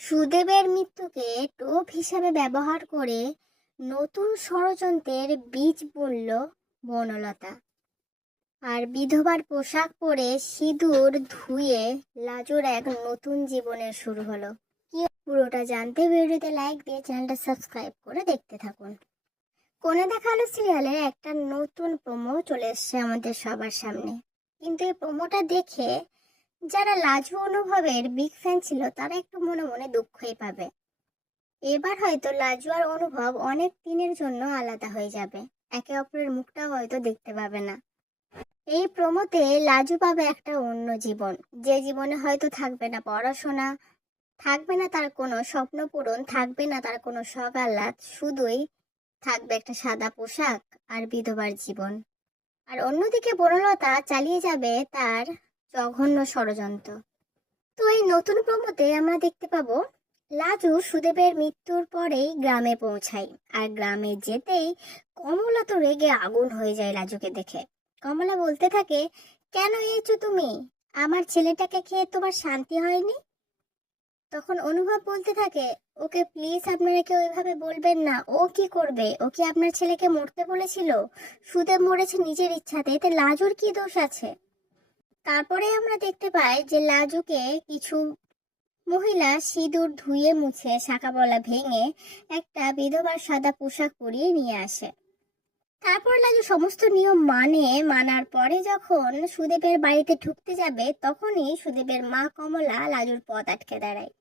সুদেবের মৃত্যুকে টোপ হিসাবে ব্যবহার করে নতুন ষড়যন্ত্রের বীজ বুনল বনলতা। আর বিধবার পোশাক পরে সিঁদুর ধুয়ে লাজুর এক নতুন জীবনের শুরু হলো। কি পুরোটা জানতে ভিডিওতে লাইক দিয়ে চ্যানেলটা সাবস্ক্রাইব করে দেখতে থাকুন। কোণে দেখা আলো সিরিয়ালের একটা নতুন প্রোমো চলে এসছে আমাদের সবার সামনে, কিন্তু এই প্রোমোটা দেখে যারা লাজু অনুভবের বিগ ফ্যান ছিল তারা একটু মনে মনে দুঃখই পাবে। এবার হয়তো লাজু আর অনুভব অনেক দিনের জন্য আলাদা হয়ে যাবে, একে অপরের মুখটা হয়তো দেখতে পাবে না। এই প্রোমোতে লাজু পাবে একটা অন্য জীবন, যে জীবনে হয়তো থাকবে না পড়াশোনা, থাকবে না তার কোনো স্বপ্ন পূরণ, থাকবে না তার কোনো শখ আহ্লাদ, শুধুই থাকবে একটা সাদা পোশাক আর বিধবার জীবন। আর অন্যদিকে বনলতা চালিয়ে যাবে তার জঘন্য ষড়যন্ত্র। তো এই নতুন প্রোমোতে আমরা দেখতে পাবো লাজু সুদেবের মৃত্যুর পরেই গ্রামে পৌঁছায়। আর গ্রামে যেতেই কমলা তো রেগে আগুন হয়ে যায় লাজুকে দেখে। কমলা বলতে থাকে, কেন এসেছো তুমি? আমার ছেলেটাকে খেয়ে তোমার শান্তি হয়নি? তখন অনুভব বলতে থাকে, ওকে প্লিজ আপনারা কেউ ওইভাবে বলবেন না। ও কি করবে? ও কি আপনার ছেলেকে মরতে বলেছিল? সুদেব মরেছে নিজের ইচ্ছাতে, এতে লাজুর কি দোষ আছে? তারপরে আমরা দেখতে পাই যে লাজুকে কিছু মহিলা সিঁদুর ধুয়ে মুছে শাঁখাপলা ভেঙে একটা বিধবার সাদা পোশাক পরিয়ে নিয়ে আসে। তারপর লাজু সমস্ত নিয়ম মানার পরে যখন সুদেবের বাড়িতে ঢুকতে যাবে, তখনই সুদেবের মা কমলা লাজুর পথ আটকে দাঁড়ায়।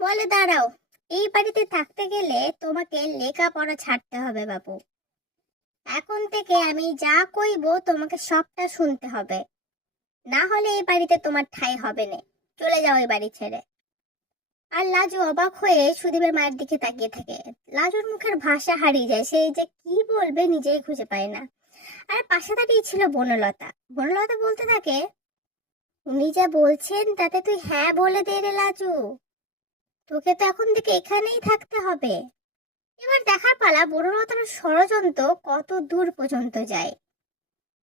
বলে, দাঁড়াও, এই বাড়িতে থাকতে গেলে তোমাকে লেখাপড়া ছাড়তে হবে বাবু। এখন থেকে আমি যা কইব তোমাকে সবটা শুনতে হবে, না হলে এই বাড়িতে তোমার ঠাঁই হবে না। চলে যাও এই বাড়ি ছেড়ে। আর লাজু অবাক হয়ে সুদীপের মায়ের দিকে তাকিয়ে থাকে। লাজুর মুখের ভাষা হারিয়ে যায়, সে যে কি বলবে নিজেই খুঁজে পায় না। আর পাশে দাঁড়িয়ে ছিল বনলতা। বনলতা বলতে থাকে, উনি যা বলছেন তাতে তুই হ্যাঁ বলে দে রে লাজু, তোকে তো এখন থেকে এখানেই থাকতে হবে। এবার দেখার পালা বনলতার ষড়যন্ত্র কত দূর পর্যন্ত যায়।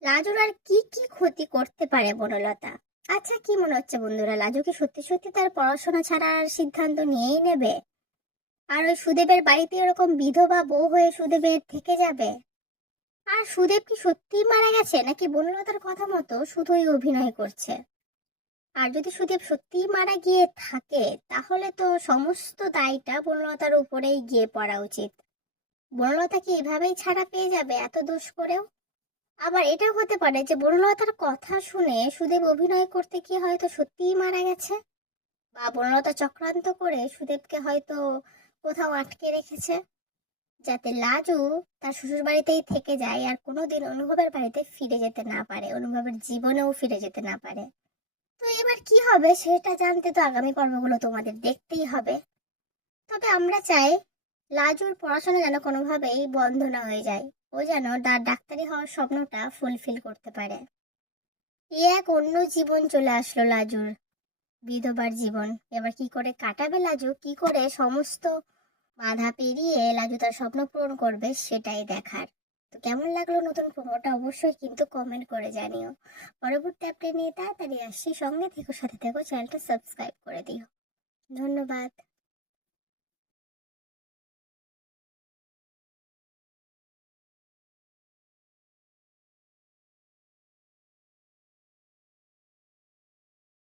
লাজুর আর কি কি ক্ষতি করতে পারে বনলতা। আচ্ছা, কি মনে হচ্ছে বন্ধুরা, লাজু কি সত্যি সত্যি তার পড়াশোনা ছাড়ার সিদ্ধান্ত নিয়েই নেবে? আর ওই সুদেবের বাড়িতে এরকম বিধবা বউ হয়ে সুদেবের থেকে যাবে? আর সুদেব কি সত্যিই মারা গেছে, নাকি বনলতার কথা মতো শুধুই অভিনয় করছে? আর যদি সুদেব সত্যিই মারা গিয়ে থাকে, তাহলে তো সমস্ত দায়টা বনলতার উপরেই গিয়ে পড়া উচিত। বনলতা কি এভাবেই ছাড়া পেয়ে যাবে এত দোষ করেও? আবার এটাও হতে পারে যে বনলতার কথা শুনে সুদেব অভিনয় করতে গিয়ে হয়তো সত্যিই মারা গেছে, বা বনলতা চক্রান্ত করে সুদেবকে হয়তো কোথাও আটকে রেখেছে, যাতে লাজু তার শ্বশুর বাড়িতেই থেকে যায় আর কোনোদিন অনুভবের বাড়িতে ফিরে যেতে না পারে, অনুভবের জীবনেও ফিরে যেতে না পারে। তো এবার কি হবে সেটা জানতে তো আগামী পর্বগুলো তোমাদের দেখতেই হবে। তবে আমরা চাই লাজুর পড়াশোনা যেন কোনোভাবেই বন্ধ না হয়ে যায়, ও যেন ডাক্তারি হওয়ার স্বপ্নটা ফুলফিল করতে পারে। এক অন্য জীবন চলে আসলো লাজুর, বিধবার জীবন। এবার কি করে কাটাবে লাজু, কি করে সমস্ত বাধা পেরিয়ে লাজু তার স্বপ্ন পূরণ করবে, সেটাই দেখার। তো কেমন লাগলো নতুন প্রোমোটা অবশ্যই কিন্তু কমেন্ট করে জানিও। পরবর্তী আপডেট নিয়ে তাড়াতাড়ি আসছি, সঙ্গে থেকো, সাথে থেকো, চ্যানেলটা সাবস্ক্রাইব করে দিও। ধন্যবাদ।